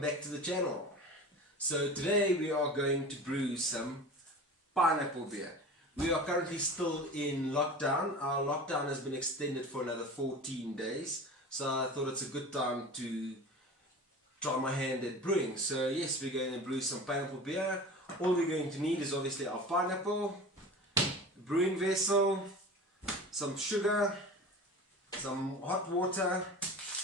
welcome back to the channel. So today we are going to brew some pineapple beer. We are currently still in lockdown. Our lockdown has been extended for another 14 days, so I thought it's a good time to try my hand at brewing. So yes, we're going to brew some pineapple beer. All we're going to need is obviously our pineapple, a brewing vessel, some sugar, some hot water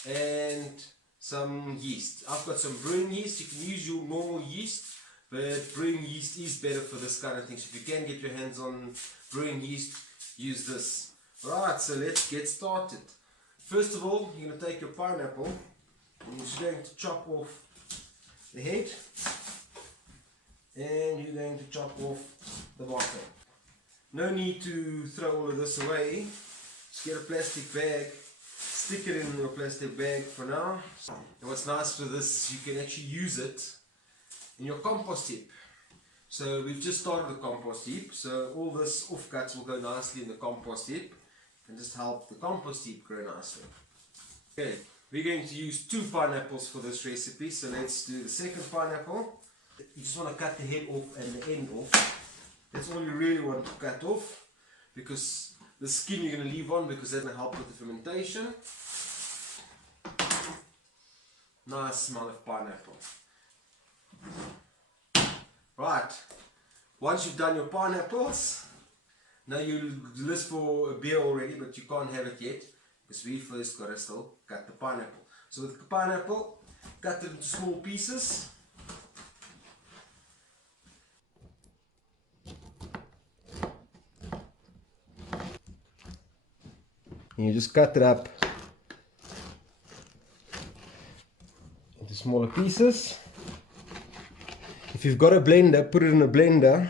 and some yeast. I've got some brewing yeast. You can use your normal yeast, but brewing yeast is better for this kind of thing. So if you can get your hands on brewing yeast, use this. Alright, so let's get started. First of all, you're going to take your pineapple and you're just going to chop off the head and you're going to chop off the bottom. No need to throw all of this away. Just get a plastic bag, stick it in your plastic bag for now. And what's nice with this is you can actually use it in your compost heap. So we've just started the compost heap, so all this offcuts will go nicely in the compost heap and just help the compost heap grow nicely. Okay, we're going to use 2 pineapples for this recipe, so let's do the second pineapple. You just want to cut the head off and the end off. That's all you really want to cut off, because the skin you're going to leave on, because that's going to help with the fermentation. Nice smell of pineapple. Right, once you've done your pineapples, now you list for a beer already, but you can't have it yet, because we first got to still cut the pineapple. So with the pineapple, cut it into small pieces. And you just cut it up into smaller pieces. If you've got a blender, put it in a blender.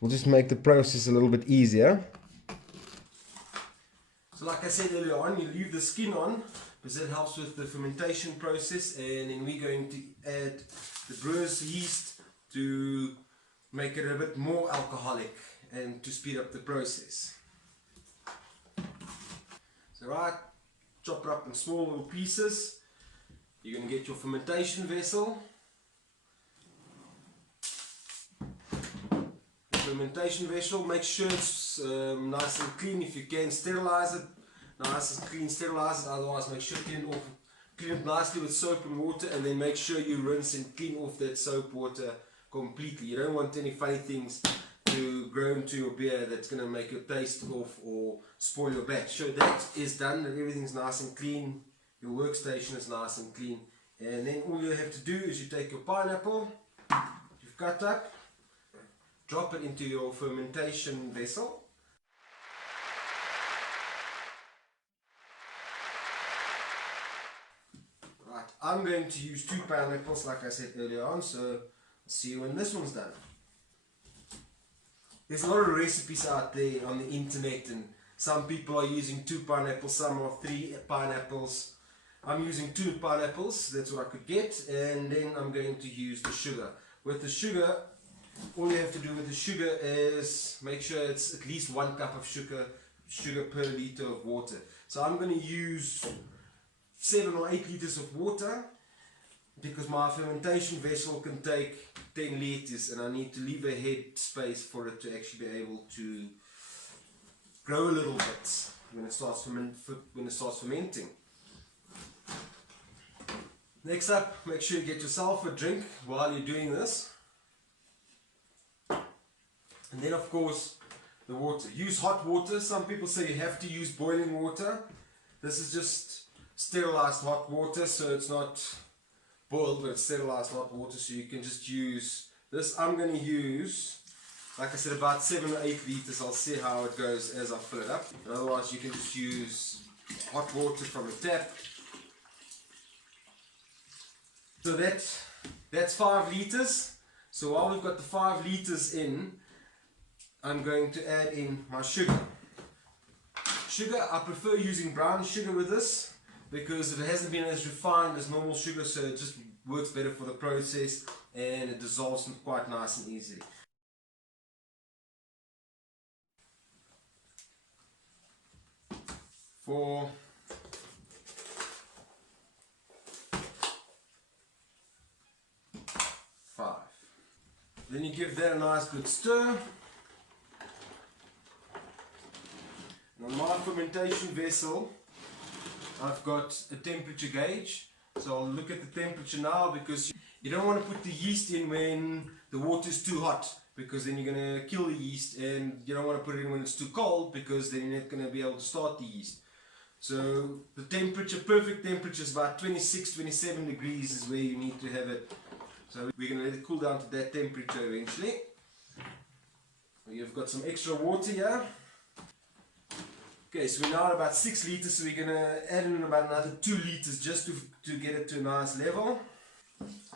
We'll just make the process a little bit easier. So like I said earlier on, you leave the skin on because that helps with the fermentation process, and then we're going to add the brewer's yeast to make it a bit more alcoholic and to speed up the process. So right, chop it up in small little pieces. You're going to get your fermentation vessel. The fermentation vessel, make sure it's nice and clean. If you can, sterilize it. Nice and clean, sterilize it. Otherwise, make sure you clean it nicely with soap and water, and then make sure you rinse and clean off that soap water completely. You don't want any funny things to grow into your beer that's going to make your taste off or spoil your batch. So that is done, and everything's nice and clean. Your workstation is nice and clean, and then all you have to do is you take your pineapple you've cut up, drop it into your fermentation vessel. Right, I'm going to use 2 pineapples like I said earlier on, so I'll see you when this one's done. There's a lot of recipes out there on the internet, and some people are using 2 pineapples, some are 3 pineapples. I'm using 2 pineapples, that's what I could get, and then I'm going to use the sugar. With the sugar, all you have to do with the sugar is make sure it's at least 1 cup of sugar per liter of water. So I'm going to use 7 or 8 liters of water, because my fermentation vessel can take 10 liters, and I need to leave a head space for it to actually be able to grow a little bit when it starts fermenting. Next up, make sure you get yourself a drink while you're doing this. And then of course the water. Use hot water. Some people say you have to use boiling water. This is just sterilized hot water, so it's not boiled, but it's sterilized hot water, so you can just use this. I'm going to use, like I said, about 7 or 8 liters. I'll see how it goes as I fill it up. And otherwise you can just use hot water from the tap. So that's 5 liters. So while we've got the 5 liters in, I'm going to add in my sugar. Sugar, I prefer using brown sugar with this, because it hasn't been as refined as normal sugar, so it just works better for the process and it dissolves quite nice and easily. For Then you give that a nice good stir. And on my fermentation vessel, I've got a temperature gauge. So I'll look at the temperature now, because you don't want to put the yeast in when the water is too hot, because then you're going to kill the yeast, and you don't want to put it in when it's too cold, because then you're not going to be able to start the yeast. So the temperature, perfect temperature, is about 26-27 degrees is where you need to have it. So we're going to let it cool down to that temperature eventually. You've got some extra water here. Okay, so we're now at about 6 liters, so we're going to add in about another 2 liters just to get it to a nice level.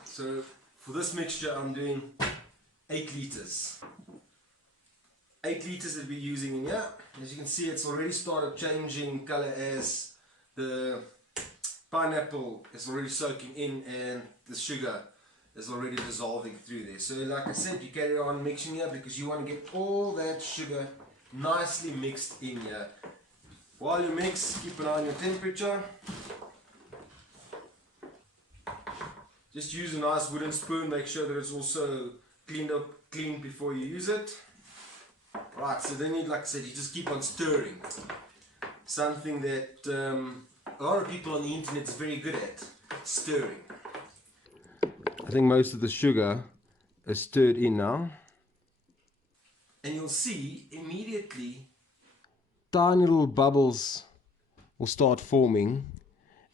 So for this mixture I'm doing 8 liters. 8 liters that we're using in here. As you can see, it's already started changing color as the pineapple is already soaking in and the sugar is already dissolving through there. So like I said, you carry on mixing here because you want to get all that sugar nicely mixed in here. While you mix, keep an eye on your temperature. Just use a nice wooden spoon, make sure that it's also cleaned before you use it. Right, so then you, like I said, you just keep on stirring. Something that a lot of people on the internet is very good at, stirring. I think most of the sugar is stirred in now. And you'll see immediately tiny little bubbles will start forming,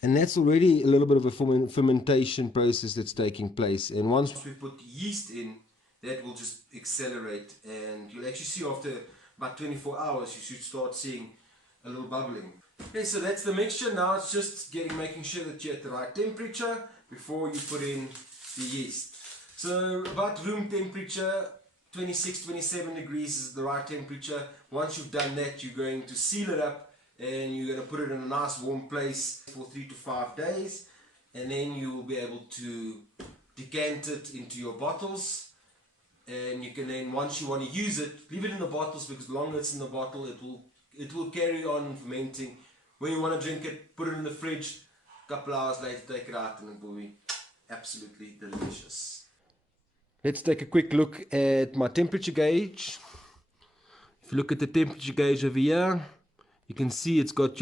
and that's already a little bit of a fermentation process that's taking place. And once we put the yeast in, that will just accelerate, and you'll actually see after about 24 hours you should start seeing a little bubbling. Okay, so that's the mixture. Now it's just making sure that you're at the right temperature before you put in the yeast. So about room temperature, 26-27 degrees is the right temperature. Once you've done that, you're going to seal it up and you're going to put it in a nice warm place for 3 to 5 days, and then you will be able to decant it into your bottles. And you can then, once you want to use it, leave it in the bottles, because the longer it's in the bottle, it will carry on fermenting. When you want to drink it, put it in the fridge. A couple hours later, take it out, and it will be absolutely delicious. Let's take a quick look at my temperature gauge. If you look at the temperature gauge over here, you can see it's got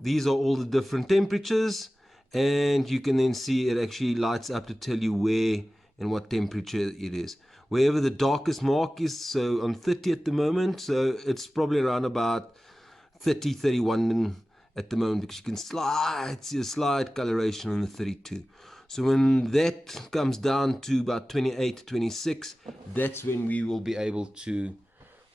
these are all the different temperatures, and you can then see it actually lights up to tell you where and what temperature it is. Wherever the darkest mark is, so on 30 at the moment, so it's probably around about 30, 31 at the moment, because you can see a slight coloration on the 32. So when that comes down to about 28, 26, that's when we will be able to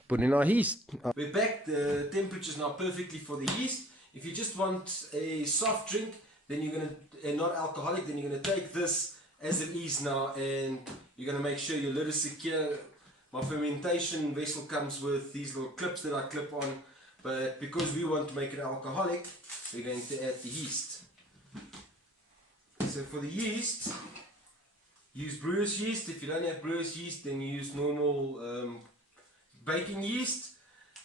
put in our yeast. We're back. The temperature is now perfectly for the yeast. If you just want a soft drink, then you're going to, and not alcoholic, then you're going to take this as it is now, and you're going to make sure your lid is secure. My fermentation vessel comes with these little clips that I clip on, but because we want to make it alcoholic, we're going to add the yeast. So for the yeast, use brewer's yeast. If you don't have brewer's yeast, then use normal baking yeast.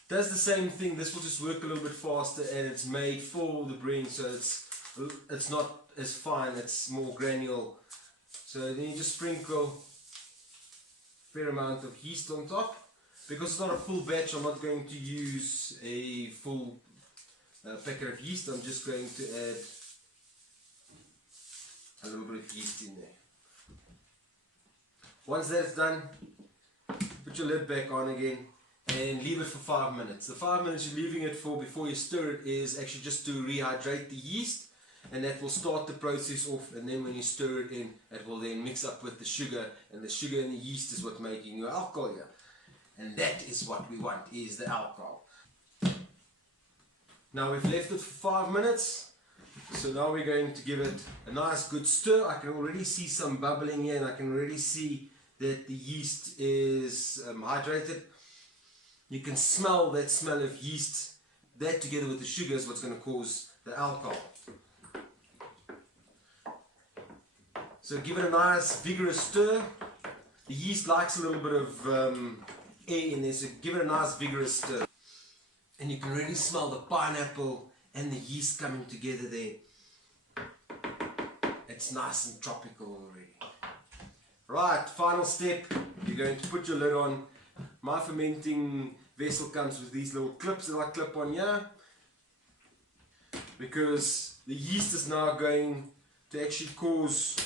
Does the same thing. This will just work a little bit faster, and it's made for the brewing, so it's not as fine, it's more granular. So then you just sprinkle a fair amount of yeast on top. Because it's not a full batch, I'm not going to use a full packet of yeast. I'm just going to add a little bit of yeast in there. Once that's done, put your lid back on again and leave it for 5 minutes. The 5 minutes you're leaving it for before you stir it is actually just to rehydrate the yeast, and that will start the process off, and then when you stir it in, it will then mix up with the sugar, and the sugar and the yeast is what's making your alcohol here. And that is what we want, is the alcohol. Now we've left it for 5 minutes, so now we're going to give it a nice good stir. I can already see some bubbling here, and I can already see that the yeast is hydrated. You can smell that smell of yeast. That together with the sugar is what's going to cause the alcohol. So give it a nice vigorous stir. The yeast likes a little bit of air in there, so give it a nice vigorous stir. And you can really smell the pineapple and the yeast coming together there. It's nice and tropical already. Right, final step, you you're going to put your lid on. My fermenting vessel comes with these little clips that I clip on here, because the yeast is now going to actually cause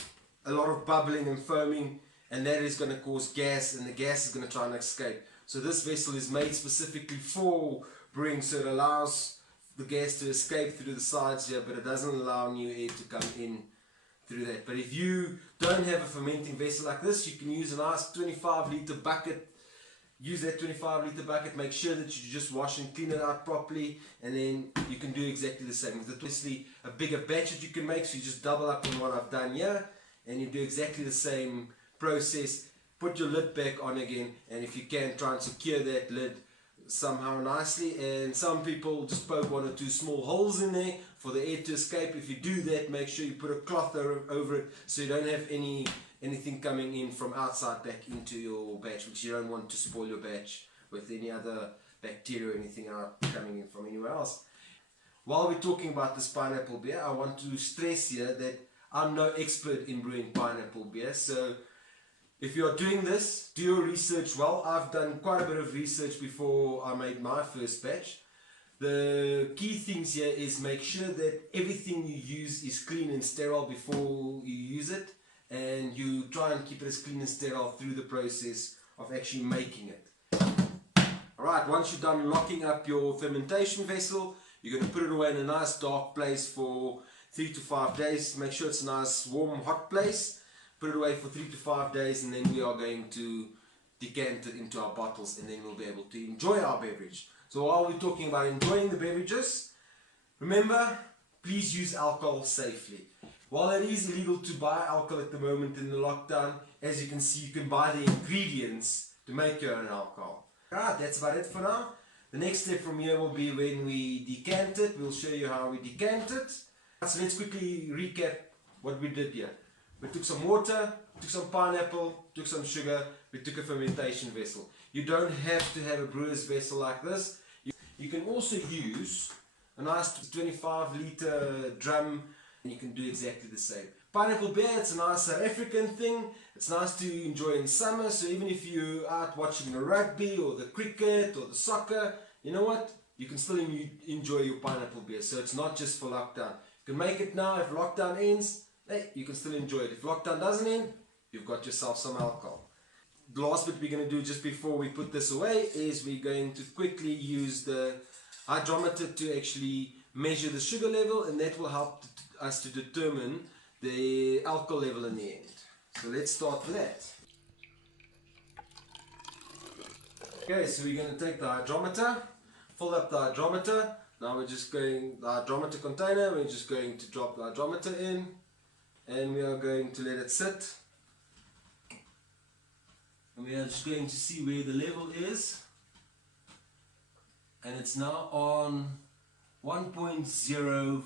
a lot of bubbling and foaming, and that is going to cause gas, and the gas is going to try and escape. So this vessel is made specifically for brewing, so it allows the gas to escape through the sides here, but it doesn't allow new air to come in through that. But if you don't have a fermenting vessel like this, you can use a nice 25-litre bucket. Use that 25-litre bucket, make sure that you just wash and clean it out properly, and then you can do exactly the same. With obviously a bigger batch that you can make, so you just double up on what I've done here, and you do exactly the same process. Put your lid back on again, and if you can, try and secure that lid somehow nicely. And some people just poke 1 or 2 small holes in there for the air to escape. If you do that, make sure you put a cloth over it so you don't have anything coming in from outside back into your batch, which you don't want to spoil your batch with any other bacteria or anything out coming in from anywhere else. While we're talking about this pineapple beer, I want to stress here that I'm no expert in brewing pineapple beer, so if you're doing this, do your research well. I've done quite a bit of research before I made my first batch. The key things here is make sure that everything you use is clean and sterile before you use it, and you try and keep it as clean and sterile through the process of actually making it. Alright, once you're done locking up your fermentation vessel, you're going to put it away in a nice dark place for 3 to 5 days. Make sure it's a nice warm hot place. Put it away for 3 to 5 days, and then we are going to decant it into our bottles, and then we'll be able to enjoy our beverage. So while we're talking about enjoying the beverages, remember, please use alcohol safely. While it is illegal to buy alcohol at the moment in the lockdown, as you can see, you can buy the ingredients to make your own alcohol. Alright, that's about it for now. The next step from here will be when we decant it. We'll show you how we decant it. So let's quickly recap what we did here. We took some water, took some pineapple, took some sugar, we took a fermentation vessel. You don't have to have a brewer's vessel like this. You can also use a nice 25-litre drum, and you can do exactly the same. Pineapple beer, it's a nice South African thing. It's nice to enjoy in summer, so even if you're out watching the rugby or the cricket or the soccer, you know what? You can still enjoy your pineapple beer. So it's not just for lockdown. You can make it now. If lockdown ends, hey, you can still enjoy it. If lockdown doesn't end, you've got yourself some alcohol. The last bit we're going to do just before we put this away is we're going to quickly use the hydrometer to actually measure the sugar level, and that will help us to determine the alcohol level in the end. So let's start with that. Okay, so we're going to take the hydrometer, fill up the hydrometer. Now we're just going, the hydrometer container, we're just going to drop the hydrometer in, and we are going to let it sit. And we are just going to see where the level is, and it's now on 1.05.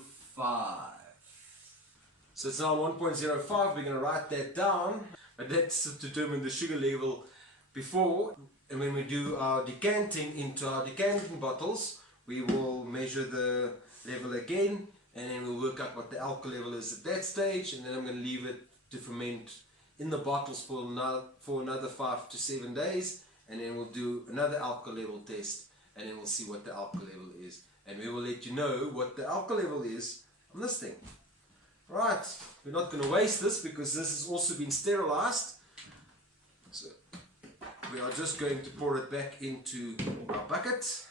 So it's now 1.05. We're going to write that down, but that's to determine the sugar level before. And when we do our decanting into our decanting bottles, we will measure the level again, and then we'll work out what the alcohol level is at that stage, and then I'm going to leave it to ferment in the bottles for another 5 to 7 days, and then we'll do another alcohol level test, and then we'll see what the alcohol level is, and we will let you know what the alcohol level is on this thing. Right, we're not going to waste this because this has also been sterilized, so we are just going to pour it back into our bucket.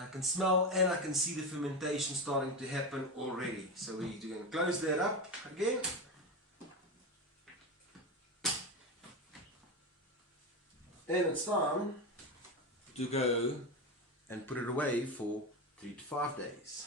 I can smell and I can see the fermentation starting to happen already. So we're going to close that up again. And it's time to go and put it away for 3 to 5 days.